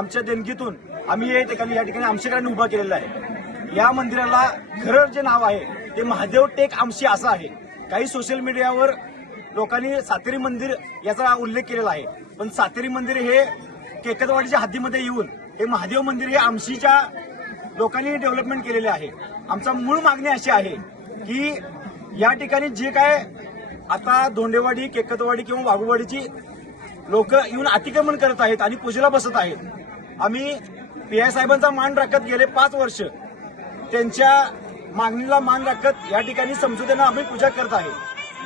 आमच्या देणगीतून आम्ही या ठिकाणी आमशेकरांनी उभा केलेला आहे। या मंदिराला खरं जे नाव आहे ते महादेव टेक आमशी असं आहे। काही सोशल मीडियावर लोकांनी सातेरी मंदिर याचा उल्लेख केलेला आहे, पण सातेरी मंदिर हे केकतवाडीच्या हद्दीमध्ये येऊन हे महादेव मंदिर हे आमशीच्या लोकांनी डेव्हलपमेंट केलेले आहे। आमचा मूळ मागणी अशी आहे की या ठिकाणी जे काय आता धोंडेवाडी, केकतवाडी किंवा वाघोवाडीची लोक येऊन अतिक्रमण करत आहेत आणि पूजेला बसत आहेत, आम्ही पीआय साहेबांचा मान राखत गेले 5 वर्ष त्यांच्या मागणीला मान राखत या ठिकाणी समजुतीनं आम्ही पूजा करत आहे।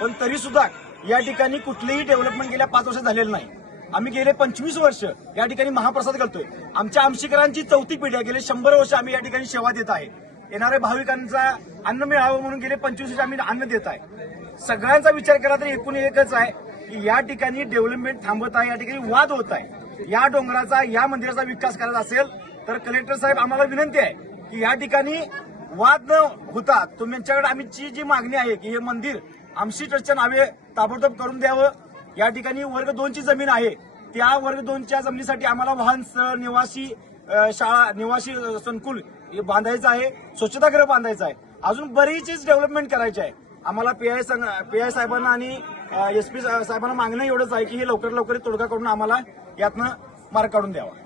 पण तरी सुद्धा या ठिकाणी कुठलीही डेव्हलपमेंट गेल्या 5 वर्ष झालेलं नाही। आम्ही गेले 25 वर्ष या ठिकाणी महाप्रसाद घालतोय। आमच्या आमशीकरांची 4थी पिढी आहे। गेले 100 वर्ष आम्ही या ठिकाणी सेवा देत आहे। येणाऱ्या भाविकांचा अन्न मिळावं म्हणून गेले 25 वर्ष आम्ही अन्न देत आहे। सगळ्यांचा विचार केला तर एकूण एकच आहे की या ठिकाणी डेव्हलपमेंट थांबत आहे, या ठिकाणी वाद होत आहे। या डोंगराचा, या मंदिराचा विकास करायचा असेल तर कलेक्टर साहेब आम्हाला विनंती आहे की या ठिकाणी वाद न होता तुमच्याकडे आमची जी मागणी आहे की हे मंदिर आमशी ट्रस्टच्या नावे ताबडतोब करून द्यावं। या ठिकाणी वर्ग 2ची जमीन आहे, त्या वर्ग 2च्या जमिनीसाठी आम्हाला वाहन स्थळ, निवासी शाळा, निवासी संकुल हे बांधायचं आहे, स्वच्छतागृह बांधायचं आहे, अजून बरीचीच डेव्हलपमेंट करायची आहे। आम्हाला पीआय साहेबांना आणि एसपी साहेबांना मागणं एवढंच आहे की हे लवकर तोडगा करून आम्हाला यातनं मार्ग काढून द्यावा।